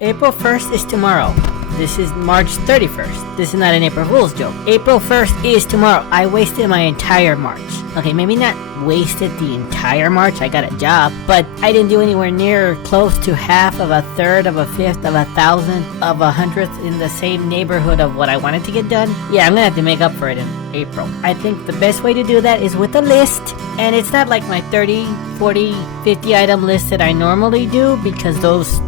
April 1st is tomorrow. This is March 31st. This is not an April Fool's joke. April 1st is tomorrow. I wasted my entire March. Okay, maybe not wasted the entire March. I got a job, but I didn't do anywhere near close to half of a third of a fifth of a thousandth of a hundredth in the same neighborhood of what I wanted to get done. Yeah, I'm gonna have to make up for it in April. I think the best way to do that is with a list, and it's not like my 30, 40, 50 item list that I normally do, because those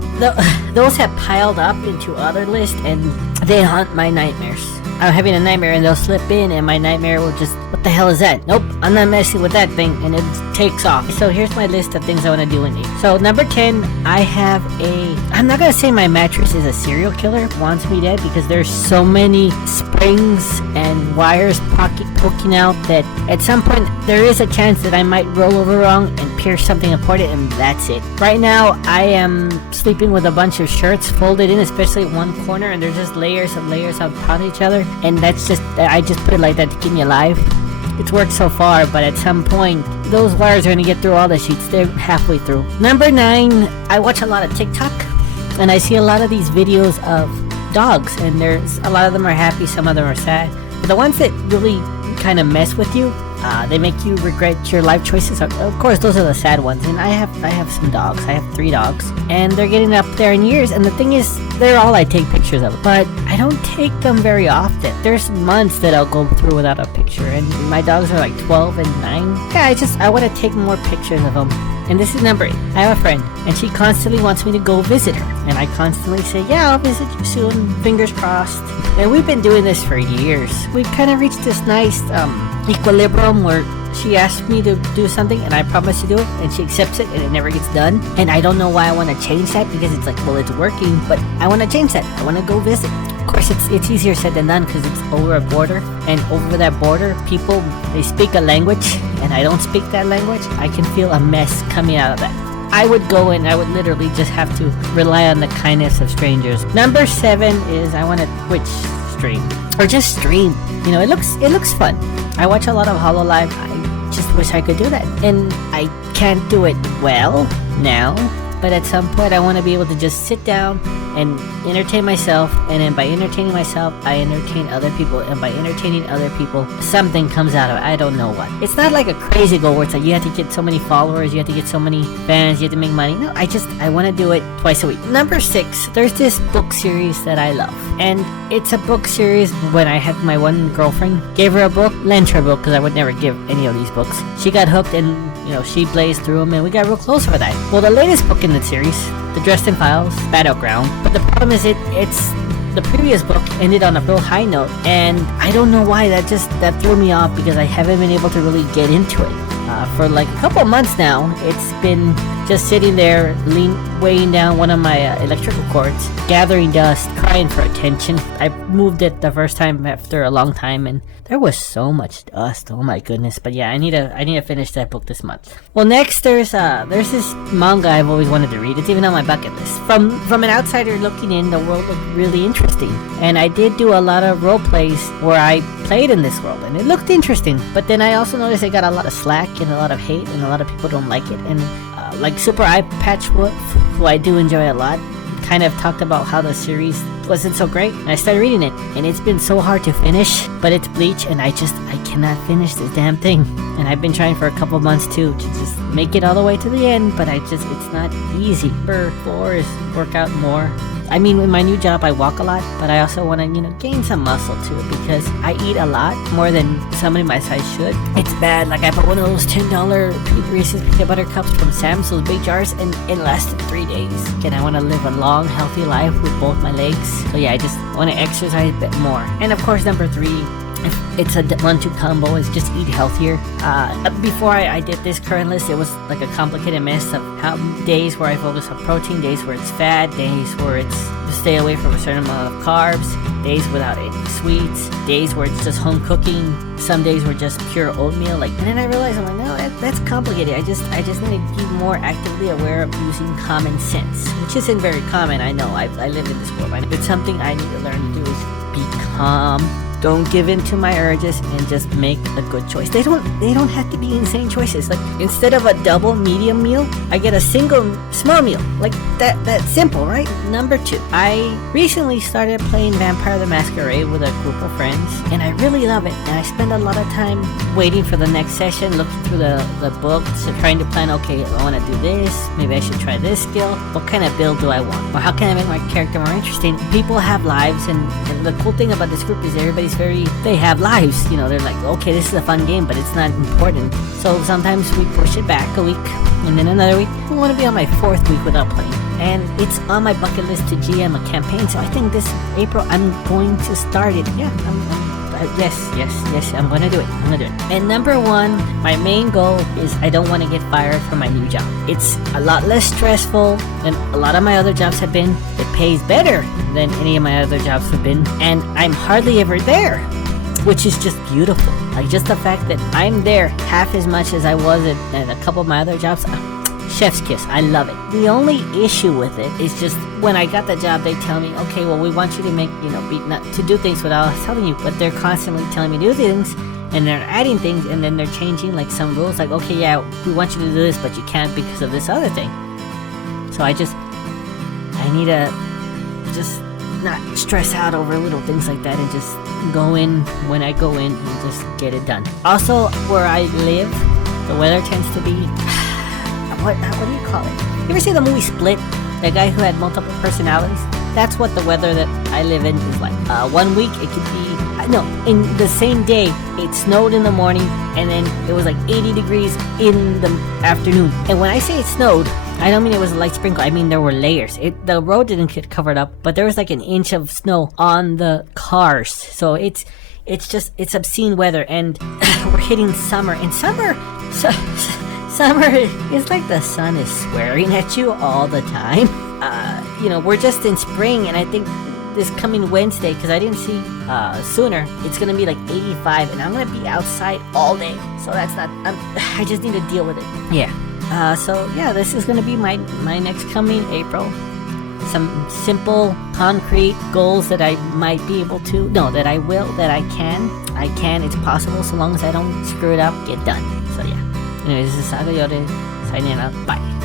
have piled up into other lists and they haunt my nightmares. I'm having a nightmare and they'll slip in and my nightmare will just, what the hell is that? Nope, I'm not messing with that thing, and it takes off. So here's my list of things I want to do in April. So number 10, I have I'm not going to say my mattress is a serial killer, wants me dead, because there's so many springs and wires poking out that at some point there is a chance that I might roll over wrong and pierce something important, and that's it. Right now I am sleeping with a bunch of shirts folded in, especially one corner, and there's just layers and layers on top of each other, and that's just, I just put it like that to keep me alive. It's worked so far, but at some point those wires are going to get through all the sheets. They're halfway through. Number 9, I watch a lot of TikTok, and I see a lot of these videos of dogs, and there's a lot of them are happy, some of them are sad, but the ones that really kind of mess with you, they make you regret your life choices. Of course, those are the sad ones. And I have some dogs. I have 3 dogs, and they're getting up there in years. And the thing is, they're all I take pictures of, but I don't take them very often. There's months that I'll go through without a picture, and my dogs are like 12 and 9. Yeah, I want to take more pictures of them. And this is number 8. I have a friend, and she constantly wants me to go visit her. And I constantly say, yeah, I'll visit you soon, fingers crossed. And we've been doing this for years. We've kind of reached this nice equilibrium where she asks me to do something and I promise to do it, and she accepts it and it never gets done. And I don't know why I want to change that, because it's like, well, it's working, but I want to change that. I want to go visit. Of course, it's easier said than done, because it's over a border, and over that border, people, they speak a language, and I don't speak that language. I can feel a mess coming out of that. I would go and I would literally just have to rely on the kindness of strangers. Number 7 is I want to Twitch stream, or just stream. You know, it looks fun. I watch a lot of HoloLive. I just wish I could do that, and I can't do it well now. But at some point, I want to be able to just sit down and entertain myself, and then by entertaining myself, I entertain other people, and by entertaining other people, something comes out of it. I don't know what. It's not like a crazy goal where it's like you have to get so many followers, you have to get so many fans, you have to make money. No, I want to do it twice a week. Number 6, there's this book series that I love, and it's a book series. When I had my one girlfriend, gave her a book, lent her a book, because I would never give any of these books. She got hooked, and she blazed through them, and we got real close for that. Well, the latest book in the series, The Dresden Files, Battleground. But the problem is it's the previous book ended on a real high note, and I don't know why. That threw me off, because I haven't been able to really get into it. For like a couple of months now, it's been just sitting there, weighing down one of my electrical cords, gathering dust, crying for attention. I moved it the first time after a long time, and there was so much dust. Oh my goodness! But yeah, I need to finish that book this month. Well, next there's this manga I've always wanted to read. It's even on my bucket list. From an outsider looking in, the world looked really interesting, and I did do a lot of role plays where I played in this world, and it looked interesting. But then I also noticed it got a lot of slack and a lot of hate, and a lot of people don't like it. And like Super Eye Patch Wolf, who I do enjoy a lot, kind of talked about how the series wasn't so great, and I started reading it, and it's been so hard to finish. But it's Bleach, and I cannot finish this damn thing, and I've been trying for a couple months too to just make it all the way to the end, but it's not easy. Number 4 is work out more. I mean, with my new job, I walk a lot, but I also want to, gain some muscle too, because I eat a lot, more than somebody my size should. It's bad. Like, I bought one of those $10 Reese's peanut butter cups from Sam's, those big jars, and it lasted 3 days. And I want to live a long, healthy life with both my legs. So yeah, I just want to exercise a bit more. And of course, number 3, it's a 1-2 combo, is just eat healthier. Before I did this current list, it was like a complicated mess of how days where I focus on protein, days where it's fat, days where it's to stay away from a certain amount of carbs, days without any sweets, days where it's just home cooking, some days were just pure oatmeal. And then I realized, I'm like, no, that's complicated. I just need to be more actively aware of using common sense, which isn't very common. I know, I live in this world. It's something I need to learn to do, is be calm don't give in to my urges and just make a good choice. They don't have to be insane choices. Like instead of a double medium meal, I get a single small meal. Like that's simple, right? Number 2, I recently started playing Vampire the Masquerade with a group of friends, and I really love it. And I spend a lot of time waiting for the next session, looking through the books and trying to plan, okay, I want to do this, maybe I should try this skill. What kind of build do I want? Or how can I make my character more interesting? People have lives, and the cool thing about this group is they have lives. You know, they're like, okay, this is a fun game, but it's not important. So sometimes we push it back a week, and then another week. I want to be on my 4th week without playing. And it's on my bucket list to GM a campaign, so I think this April I'm going to start it. Yeah, yes, I'm gonna do it. And number 1, my main goal is I don't want to get fired from my new job. It's a lot less stressful than a lot of my other jobs have been. It pays better than any of my other jobs have been, and I'm hardly ever there, which is just beautiful. Like just the fact that I'm there half as much as I was at a couple of my other jobs. Chef's kiss. I love it. The only issue with it is just when I got the job, they tell me, okay, well, we want you to make, not to do things without us telling you, but they're constantly telling me to do things, and they're adding things, and then they're changing like some rules, like, okay, yeah, we want you to do this, but you can't because of this other thing. So I need to just not stress out over little things like that and just go in when I go in and just get it done. Also, where I live, the weather tends to be what do you call it? You ever see the movie Split? The guy who had multiple personalities? That's what the weather that I live in is like. 1 week it could be, in the same day, it snowed in the morning, and then it was like 80 degrees in the afternoon. And when I say it snowed, I don't mean it was a light sprinkle, I mean there were layers. The road didn't get covered up, but there was like an inch of snow on the cars. So it's obscene weather, and we're hitting summer, and summer is like the sun is swearing at you all the time. We're just in spring, and I think this coming Wednesday, because I didn't see sooner, it's gonna be like 85, and I'm gonna be outside all day. So that's not. I just need to deal with it. Yeah. This is gonna be my next coming April. Some simple, concrete goals that I might be able to. No, that I will. That I can. It's possible, so long as I don't screw it up. Get done. So yeah. Anyways, this is Saga Yode signing out. Bye.